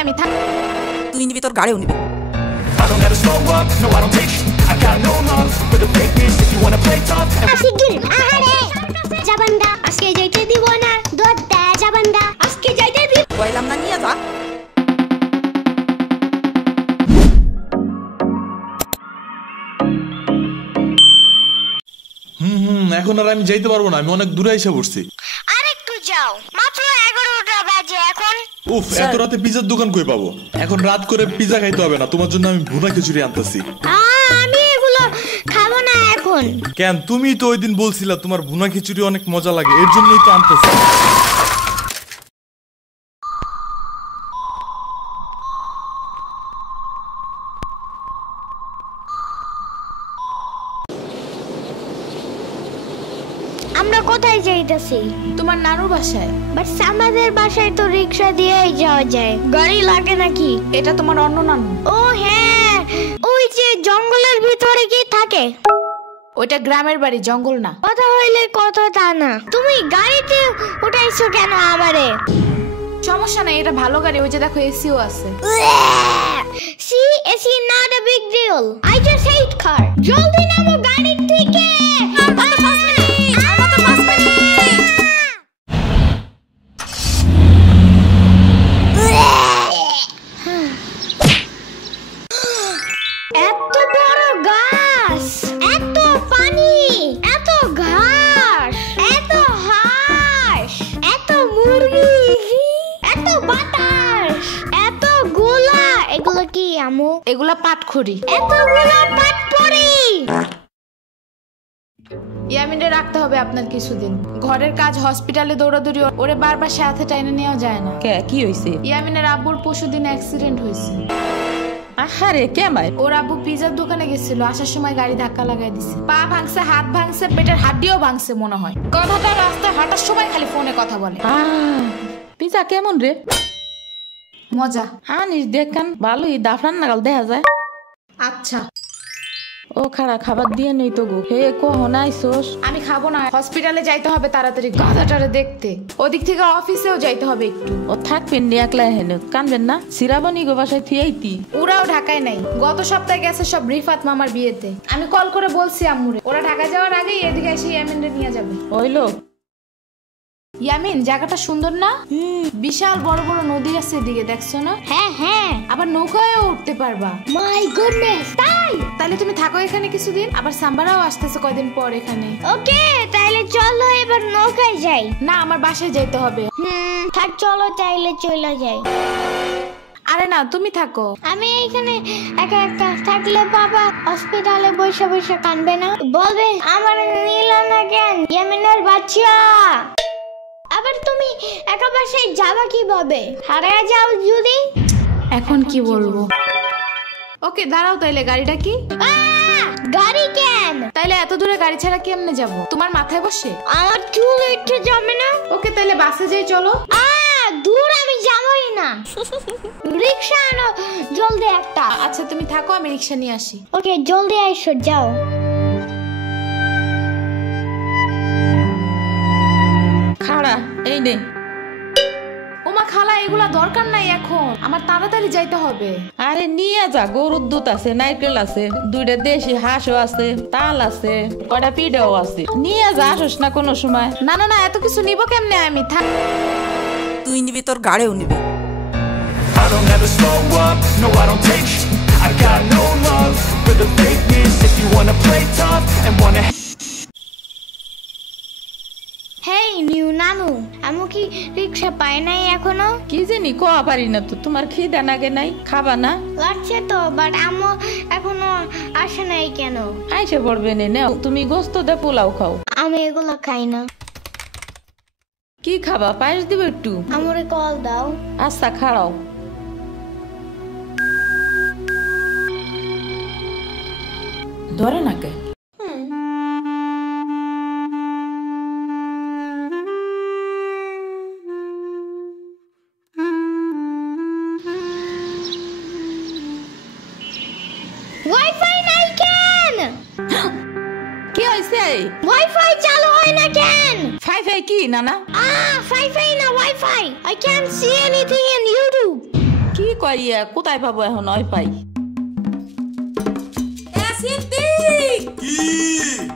আমি থাক তুই নিবি তোর গাড়িও নিবি I don't ever slow up, no I don't take sh**. I got no love for the fakeness. If you wanna play tough শিগগির আহারে জাবান্দা আজকে যাইতে দিব না দুধ দে জাবান্দা আজকে যাইতে দিব কইলাম না নিয়ে যা এখন আর আমি যাইতে পারবো না, আমি অনেক দূরে এসে পড়ছি। আরেকটু যাও, মাত্র 11টা বাজে এখন। উফ, এত রাতে পিজার দোকান কই পাবো? এখন রাত করে পিজা খাইতে হবে না, তোমার জন্য আমি ভুনা খিচুড়ি আনতেছি। আমি এগুলো খাবো না এখন। কেন? তুমি তো ওই দিন বলছিলা তোমার ভুনা খিচুড়ি অনেক মজা লাগে, এর জন্যই তো আনতেছি। আমরা কোথায় যাইতেছি? তোমার নানুর বাসায়। বাট আমাদের বাসায় তো রিকশা দিয়েই যাওয়া যায়, গাড়ি লাগে নাকি? এটা তোমার অন্য নানু। ও হ্যাঁ, ওই যে জঙ্গলের ভিতরে কি থাকে? ওইটা গ্রামের বাড়ি, জঙ্গল না। কথা হইলে কথা তা না। তুমি গাড়িতে উঠাইছো কেন আমারে? সমস্যা নাই, এটা ভালো গাড়ি, ওই যে দেখো এসিও আছে। See, it's not a big deal. I just hate car. জলদি নামো গাড়ি থেকে। এত বড় গাছ, এত পানি, এত ঘাস, এত হাঁস, এত মুরগি, এত বাতাস, এত গোলা। এগুলো কি আমু? এগুলা পাটখড়ি। এতগুলো পাটখড়ি। ইয়ামিনে রাখতে হবে আপনার কিছুদিন। ঘরের কাজ, হসপিটালে দৌড়াদৌড়ি, ওরে বারবার সাথে টাইনে নেওয়া যায় না। কি হইছে? ইয়ামিনের আব্বুর পরশুদিন অ্যাক্সিডেন্ট হয়েছে। আহারে কেমাই? ওর আব্বু পিজার দোকানে গেছিল, আসার সময় গাড়ি ধাক্কা লাগাই দিছে। পা ভাঙছে, হাত ভাঙছে, পেটের হাড্ডিও ভাঙছে মনে হয়। কথাটা রাস্তায় হাঁটার সময় খালি ফোনে কথা বলে। পিজা কেমন রে? মজা। আনিস দেখান, ভালোই দাফরান নাগাল দেখা যায়। আচ্ছা ও খাড়া খাবার দিয়ে নেই তো গো। হে কখন আইসোস? আমি খাবো না, হসপিটালে যাইতে হবে তাড়াতাড়ি গাধাটারে দেখতে। ওদিক থেকে অফিসেও যাইতে হবে একটু। ও থাকবেন নি একলা হেনে, কানবেন না? সিরাবনি গো বাসায় থিয়াইতি। ওরাও ঢাকায় নাই, গত সপ্তাহে গেছে সব রিফাত মামার বিয়েতে। আমি কল করে বলছি আম্মুরে, ওরা ঢাকা যাওয়ার আগেই এদিকে এসে ইয়ামিনরে নিয়ে যাবে। ওইলো ইয়ামিন, জায়গাটা সুন্দর না? বিশাল বড় বড় নদী আছে এদিকে, দেখছো না? হ্যাঁ হ্যাঁ, আবার নৌকায়ও উঠতে পারবা। মাই গুডনেস, তাই? তাহলে তুমি থাকো এখানে কিছুদিন, আবার সাম্বারাও আসতেছে কয়দিন পর এখানে। ওকে, তাহলে চলো এবার নৌকায় যাই। না, আমার বাসায় যাইতে হবে। থাক, চলো তাইলে চলে যাই। আরে না, তুমি থাকো। আমি এখানে একা একা থাকলে বাবা হসপিটালে বসে বসে কানবে না? বলবে আমার নিল না কেন ইয়ামিনের বাচ্চা। আবার তুমি একা বাসায় যাবা কিভাবে? হারিয়ে যাও যদি? এখন কি বলবো? ওকে দাঁড়াও, তাইলে গাড়িটা কি? গাড়ি কেন? তাইলে এত দূরে গাড়ি ছাড়া কেমনে যাবো? তোমার মাথায় বসে? আমার চুল উঠে যাবে না? ওকে তাইলে বাসে যাই, চলো। দূর আমি যাবই না। রিকশা আনো জলদি একটা। আচ্ছা তুমি থাকো, আমি রিকশা নিয়ে আসি। ওকে, জলদি আইসো, যাও। খাড়া এই নে। ওমা খালা, এগুলা দরকার নাই এখন, আমার তাড়াতাড়ি যাইতে হবে। আরে নিয়ে যা, গরুর দুধ আছে, নারকেল আছে, দুইটা দেশি হাঁসও আছে, তাল আছে, কয়টা পিঠাও আছে। নিয়ে যা, আসোস না কোনো সময়? না না না, এত কিছু নিব কেমনে আমি? থাক। তুই নিবি তোর গাড়িও নিবি। I don't ever slow up, no I don't take sh**. I got no love for the fakeness. If you wanna play tough and wanna hey new নানু, আমু কি রিকশা পায় নাই এখনো? কি জানি, কোয়া পারি না তো। তোমার খিদা নাগে নাই? খাবা না? লাগছে তো, বাট আমু এখনো আসে নাই কেন? আইসে পড়বে নে, নাও তুমি গোস্ত দে পোলাও খাও। আমি এগুলো খাই না। কি খাবা? পায়েস দিব একটু? আমুরে কল দাও। আচ্ছা খাড়াও। ধরে নাকে। ওয়াইফাই নাই কেন? কি হইছে? ওয়াইফাই চালু হয় না কেন? ফাই কি নানা? Fi-Fi na Wi-Fi. I can't see anything in YouTube. কি কইয়া কোথায় পাবো এখন ওয়াইফাই? এ সিদ্দিক কি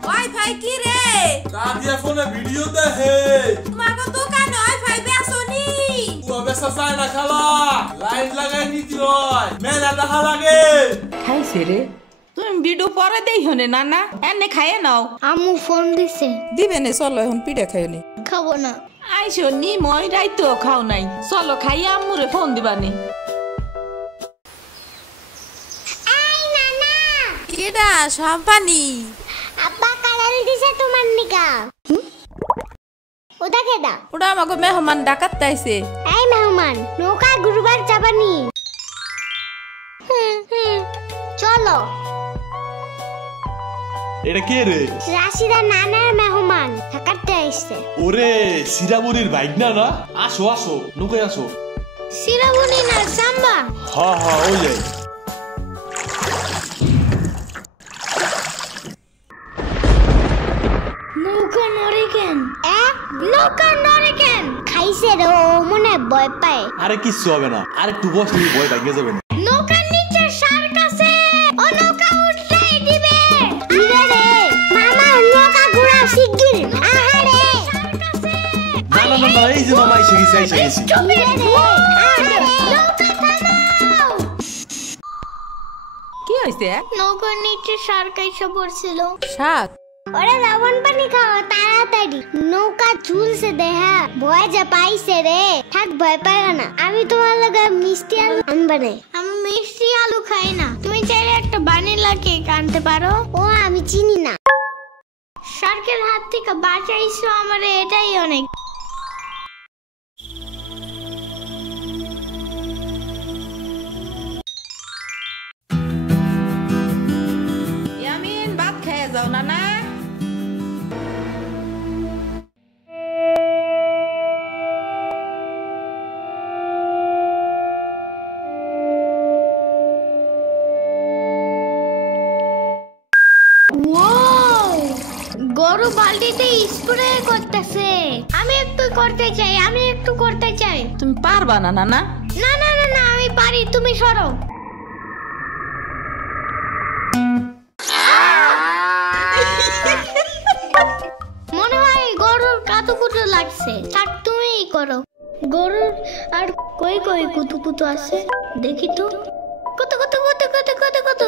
ওয়াইফাই কি রে? দাদিয়া ফোনে ভিডিও দেখে। তোমাকে দোকানে ওয়াইফাই বেসনি? ও বেসা চায় না খালা, লাইন লাগাই নিতে হয়, মেলা দেখা লাগে। খাইছে রে, তুমি ভিডিও পরে দেই হনে নানা, এনে খাইয়ে নাও। আম্মু ফোন দিছে। দিবে নে, চলো এখন পিঠা খাইও নি। খাবো না। আইসো নি মই রাইতো খাও নাই, চলো খাইয়া আম্মুরে ফোন দিবানি। এই নানা, কেডা সম্পানি? আব্বা কালার দিছে তোমার নিকা। ওটা কেডা? ওটা আমাকে মেহমান ডাকাত তাইছে। এই মেহমান, নৌকা গুরুবার যাবানি। চলো। এটা কে রে? রাশিদা নানার মেহমান থাকাতে আইছে। ওরে সিরাবুরির ভাইগনা না? আসো আসো, নৌকায় আসো। সিরাবুনি না সাম্বা। হ্যাঁ হ্যাঁ ওই যাই। নৌকা নড়ে কেন? নৌকা নড়ে কেন? খাইছে রে, ও মনে ভয় পায়। আরে কিচ্ছু হবে না, আর একটু বসলে ভয় ভাঙে যাবে না। নৌকার নিচে শার্ক আছে, ও নৌকা উল্টাই দিবে। আরে রে মামা, নৌকা ঘোরা শিগগির। আহারে শার্ক আছে। না না না না, এই যে মামা এসে গেছে, এসে গেছি। চুপ রে, আহারে নৌকা থামাও। কি হইছে? নৌকার নিচে শার্ক এসে পড়ছিল। শাক ওরে লবণ পানি খাও তাড়াতাড়ি, নৌকা ঝুলছে দেহা, ভয় যে পাইছে রে। থাক ভয় পাই না, আমি তোমার লগে মিষ্টি আলু আনবা না। আমি মিষ্টি আলু খাই না, তুমি চাইলে একটা ভ্যানিলা কেক আনতে পারো। ও আমি চিনি না। শার্কের হাত থেকে বাঁচাইছো আমারে, এটাই অনেক। ইয়ামিন ভাত খেয়ে যাও নানা। গরু বালতিতে স্প্রে করতেছে। আমি একটু করতে চাই, আমি একটু করতে চাই। তুমি পারবা না নানা? না না না না, আমি পারি, তুমি সরো। মনে হয় গরুর কাতুকুতু লাগছে, থাক তুমিই করো। গরুর আর কই কই কুতুকুতু আছে দেখি তো। কত কত কত কত কত কত,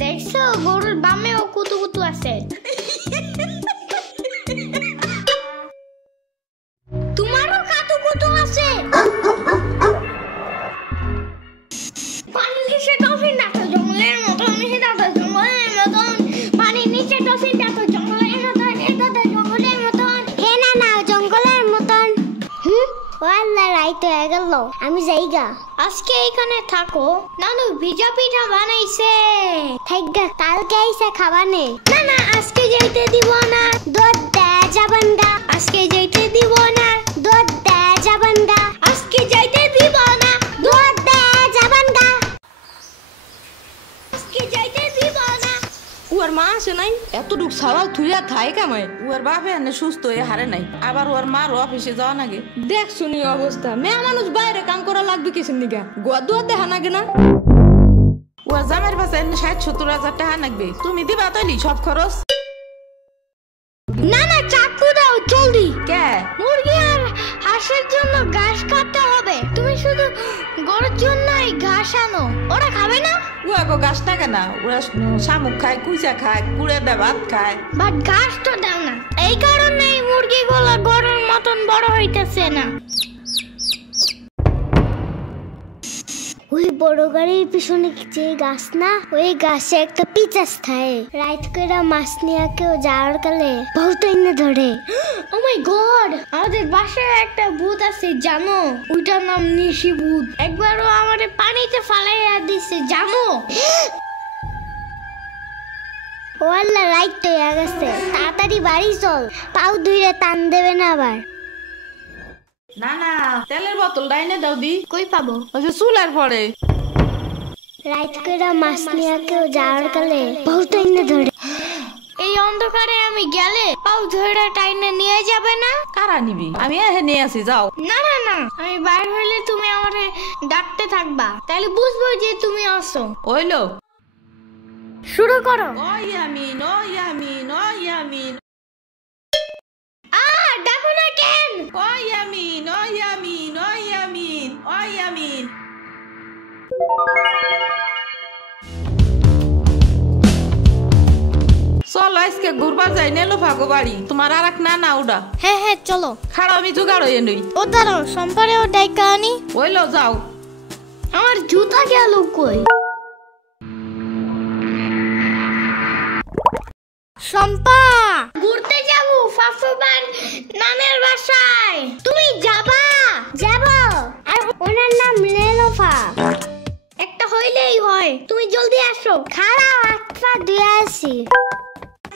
দেখছো গরুর বামেও কুতুকুতু আছে। তোমারও কাতুকুতু আছে। পানির নিচে ডলফিন ডাকো জঙ্গলের মতন, জঙ্গলের মতন। পানির নিচে ডলফিন ডাকো জঙ্গলের মতন, জঙ্গলের মতন। হে না না, জঙ্গলের মতন। ওয়াল্লা রাইত হয়ে গেল, আমি যাইগা। আজকে এখানে থাকো, নানু ভিজা পিঠা বানাইছে। থাইগা, কালকে আইসা খাবানে। না না, আজকে যাইতে দিব না, দুধ দেয়া যাবেন গা। আজকে যাইতে দিব না, দুধ দেয়া যাবেন গা। আজকে যাইতে দিব না, দুধ দেয়া যাবেন গা। আজকে যাইতে দিব না। ওর মা আসে নাই, এতটুক সাওয়াল থুইয়া খায় কামায়। ওর বাপে এনে সুস্থ হয়ে হারে নাই, আবার ওর মার অফিসে যাওয়া নাগে। দেখ শুনি অবস্থা, মেয়ে মানুষ বাইরে কাম করা লাগবে কিছু নিগা, গোয়া দুয়া দেখা নাগে না। ওর জামের পাশে ৬০-৭০ হাজার টাকা লাগবে, তুমি দিবা তৈলি সব খরচ। না না, চাকু দাও জলদি। কে? মুরগি আর হাঁসের জন্য ঘাস কাটতে হবে। তুমি শুধু গরুর জন্যই ঘাস আনো, ওরা খাবে না। ওগো গাছ থাকে না, ওরা শামুক খায়, কুইচা খায়, কুড়ে দে ভাত খায়। বাট ঘাস তো দাও না, এই কারণেই মুরগিগুলো গরুর মতন বড় হইতেছে না। ওই বড় গাড়ির পিছনে যে গাছ না, ওই গাছে একটা পিচাস থাকে। রাইত করে মাছ নিয়ে কেউ যাওয়ার কালে বহুত এনে ধরে। ও মাই গড, আমাদের বাসায় একটা ভূত আছে জানো, ওইটার নাম নিশি ভূত। একবারও আমারে পানিতে ফালাইয়া দিছে জানো। ওয়াল্লা রাইট তো হয়ে গেছে, তাড়াতাড়ি বাড়ি চল, পাও ধুইরে টান দেবে না আবার। না না, তেলের বোতল ডাইনে দাও দি। কই পাবো? ওই যে চুলার পরে। রাইত করে মাছ নিয়ে কেউ যাওয়ার কালে বহুত এনে ধরে। এই এই অন্ধকারে আমি গেলে পাও ধরে টাইনে নিয়ে যাবে না? কারা নিবি? আমি এহে নিয়ে আসি, যাও। না না না, আমি বাইরে হইলে তুমি আমারে ডাকতে থাকবা, তাহলে বুঝবো যে তুমি আসো। ওইলো শুরু করো। ও ইয়ামিন, ও ইয়ামিন, ও ইয়ামিন, ডাকো না কেন? ও ইয়ামিন, ও ইয়ামিন, ও ইয়ামিন, ও ইয়ামিন। চলো আজকে ঘুরবা যাই নেলো ভাগো বাড়ি। তোমার আর এক না ওটা। হ্যাঁ হ্যাঁ চলো। খাড়া আমি জোগাড় হয়ে নই। ও দাঁড়াও, সম্পারেও ডাইকা আনি। ওইলো যাও। আমার জুতা গেল কই? শম্পা, ঘুরতে যাবো ফাফুবার নানের বাসায়। তুমি যাবা? যাব। আর ওনার নাম লেলোফা। একটা হইলেই হয়, তুমি জলদি আসো। খাড়াও, একটা দিয়ে আসি।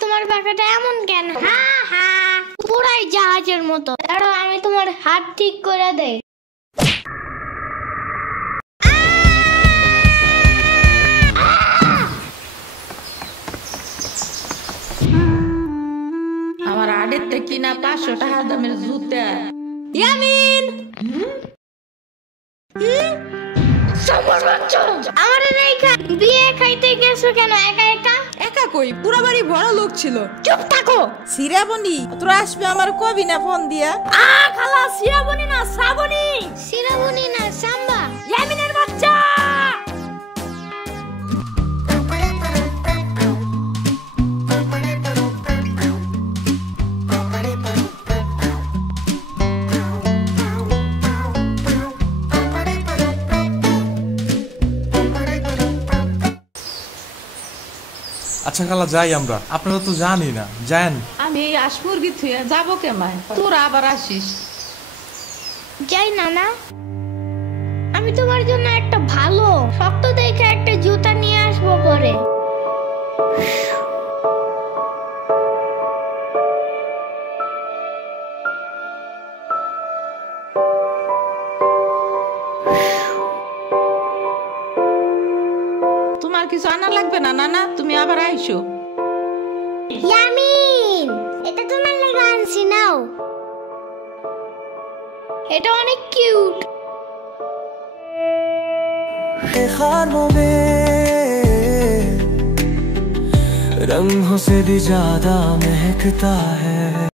তোমার বাঁকাটা এমন কেন? হ্যাঁ হ্যাঁ, পুরাই জাহাজের মতো। দাঁড়াও, আমি তোমার হাত ঠিক করে দেই। আমার আড়ের থেকে না 500 টাকা দামের জুতা। ইয়ামিন, আমার রেখা বিয়ে খাইতে গেছো কেন একা একা? একা কই, পুরো বাড়ি ভরা লোক ছিল। চুপ থাকো। সিরাবনি, তোরা আসবে আমার কবি না ফোন দিয়া? খালা, সিরাবনি না শ্রাবণী। সিরাবনি না সাম্বা। ইয়ামিনের বাচ্চা। আচ্ছা খালা যাই আমরা, আপনারা তো জানি না, যান। আমি এই আসমুরগি থুয়ে যাবো কেমায়, তোরা আবার আসিস। যাই না না, আমি তোমার জন্য একটা ভালো শক্ত দেখে একটা জুতা নিয়ে আসবো পরে। তোমার কিছু আনা লাগবে না নানা, তুমি আবার আইসো। ইয়ামিন, এটা তোমার লাগা আনছি, নাও। এটা অনেক কিউট। खानों में रंगों से भी ज्यादा महकता है